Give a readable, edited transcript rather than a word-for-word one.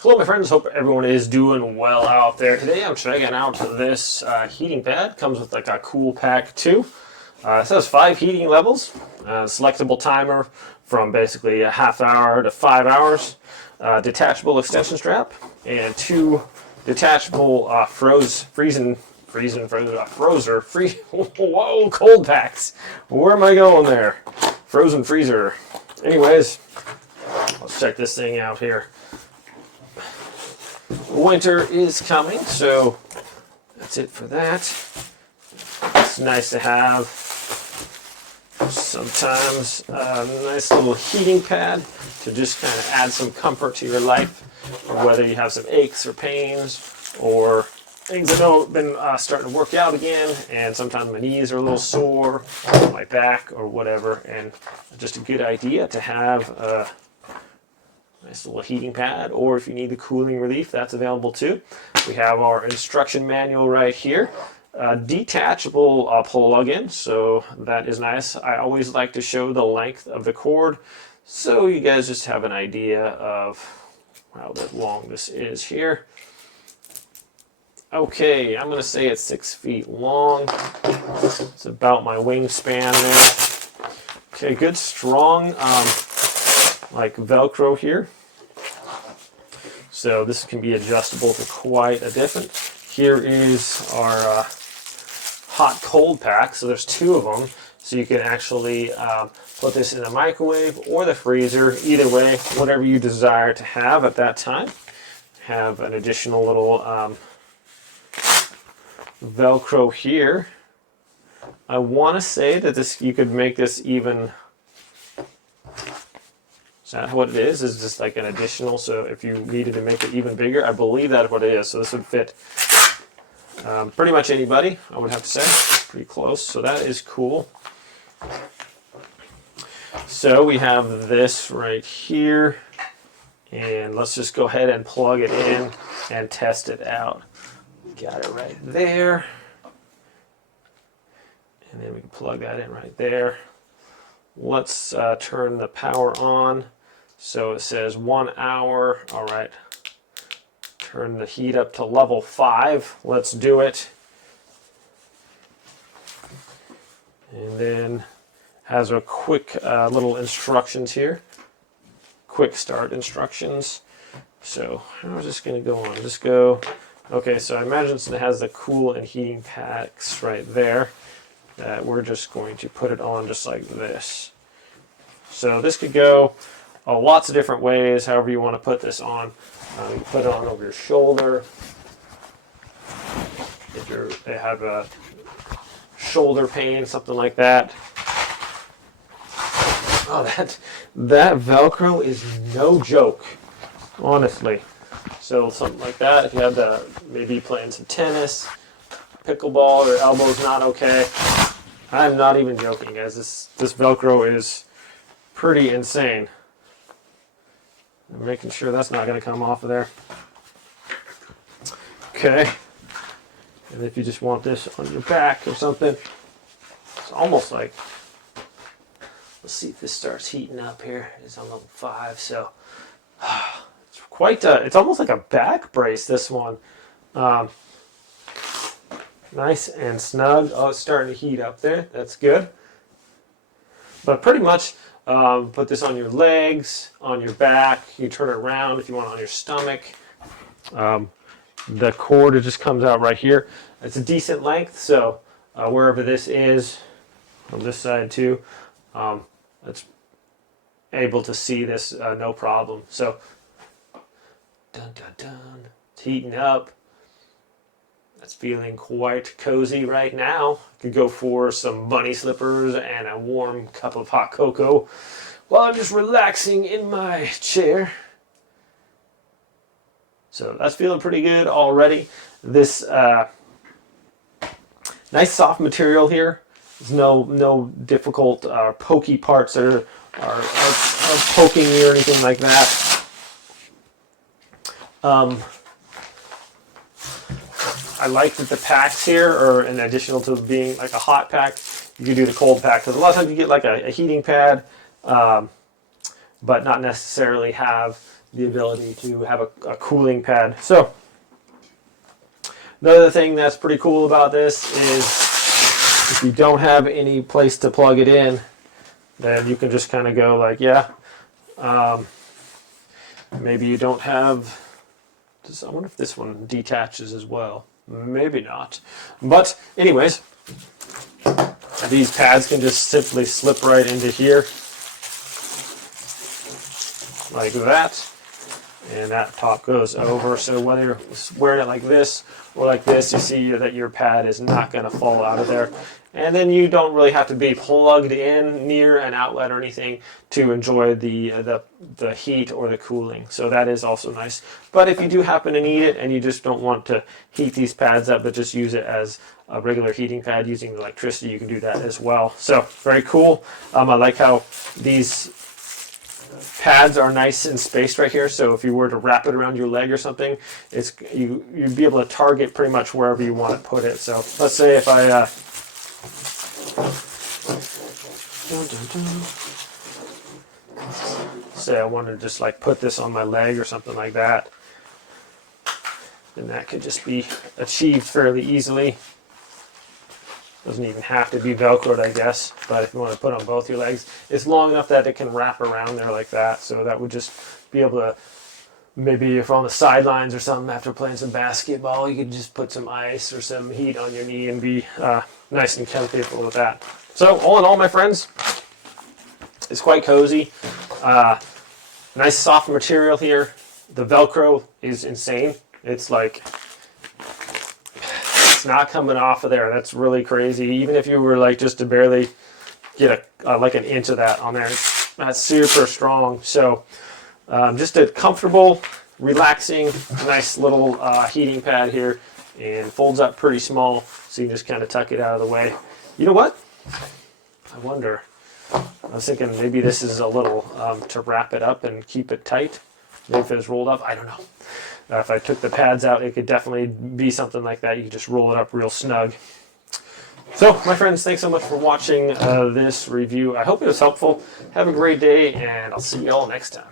Hello my friends, hope everyone is doing well out there. Today I'm checking out this heating pad. Comes with like a cool pack too. It says 5 heating levels, selectable timer from basically a half hour to 5 hours, detachable extension strap, and 2 detachable frozer, whoa, cold packs. Where am I going there? Frozen freezer. Anyways, let's check this thing out here. Winter is coming, so that's it for that. It's nice to have sometimes a nice little heating pad to just kind of add some comfort to your life, or whether you have some aches or pains or things that have been starting to work out again, and sometimes my knees are a little sore, my back or whatever, and just a good idea to have a nice little heating pad, or if you need the cooling relief, that's available too. We have our instruction manual right here. Detachable plug-in, so that is nice. I always like to show the length of the cord, so you guys just have an idea of how long this is here. Okay, I'm going to say it's 6 feet long. It's about my wingspan there. Okay, good strong like Velcro here. So this can be adjustable to quite a different. Here is our hot cold pack. So there's 2 of them. So you can actually put this in the microwave or the freezer. Either way, whatever you desire to have at that time. Have an additional little Velcro here. I want to say that this, you could make this even. Is that what it is? Is just like an additional, so if you needed to make it even bigger, I believe that's what it is. So this would fit pretty much anybody, I would have to say. Pretty close, so that is cool. So we have this right here, and let's just go ahead and plug it in and test it out. Got it right there. And then we can plug that in right there. Let's turn the power on. So it says 1 hour. All right. Turn the heat up to level 5. Let's do it. And then has a quick little instructions here. Quick start instructions. So how is this going to go on? Just go. Okay, so I imagine it has the cool and heating packs right there. We're just going to put it on just like this. So this could go lots of different ways, however you want to put this on. You can put it on over your shoulder. If they have a shoulder pain, something like that. Oh, that Velcro is no joke, honestly. So something like that, if you have maybe playing some tennis, pickleball, or elbow's not okay. I'm not even joking, guys. This Velcro is pretty insane. I'm making sure that's not going to come off of there. Okay. And if you just want this on your back or something, it's almost like, let's see if this starts heating up here. It's on level 5, so it's quite, it's almost like a back brace, this one. Nice and snug. Oh, it's starting to heat up there. That's good. But pretty much, put this on your legs, on your back. You turn it around if you want it on your stomach. The cord, it just comes out right here. It's a decent length, so wherever this is, on this side too, it's able to see this no problem. So, dun dun dun, it's heating up. It's feeling quite cozy right now. Could go for some bunny slippers and a warm cup of hot cocoa while I'm just relaxing in my chair. So that's feeling pretty good already. This nice soft material here. There's no difficult pokey parts that are poking you or anything like that. I like that the packs here are, in addition to being like a hot pack, you can do the cold pack. Because a lot of times you get like a heating pad, but not necessarily have the ability to have a cooling pad. So another thing that's pretty cool about this is if you don't have any place to plug it in, then you can just kind of go like, yeah, maybe you don't have, I wonder if this one detaches as well. Maybe not. But anyways, these pads can just simply slip right into here like that. And that top goes over. So whether you're wearing it like this or like this, you see that your pad is not going to fall out of there. And then you don't really have to be plugged in near an outlet or anything to enjoy the heat or the cooling. So that is also nice. But if you do happen to need it and you just don't want to heat these pads up, but just use it as a regular heating pad using the electricity, you can do that as well. So very cool. I like how these pads are nice and spaced right here, so if you were to wrap it around your leg or something, you'd be able to target pretty much wherever you want to put it. So let's say if I say I wanted to just like put this on my leg or something like that, then that could just be achieved fairly easily. Doesn't even have to be Velcroed, I guess, but if you want to put on both your legs, it's long enough that it can wrap around there like that. So that would just be able to, maybe if on the sidelines or something after playing some basketball, you could just put some ice or some heat on your knee and be nice and comfortable with that. So all in all, my friends, it's quite cozy. Nice soft material here. The Velcro is insane. It's like, not coming off of there. That's really crazy. Even if you were like just to barely get like an inch of that on there, that's super strong. So just a comfortable, relaxing, nice little heating pad here, and folds up pretty small, so you can just kind of tuck it out of the way. You know what? I wonder. I was thinking maybe this is a little to wrap it up and keep it tight. Maybe if it was rolled up, I don't know. If I took the pads out, it could definitely be something like that. You can just roll it up real snug. So, my friends, thanks so much for watching this review. I hope it was helpful. Have a great day, and I'll see you all next time.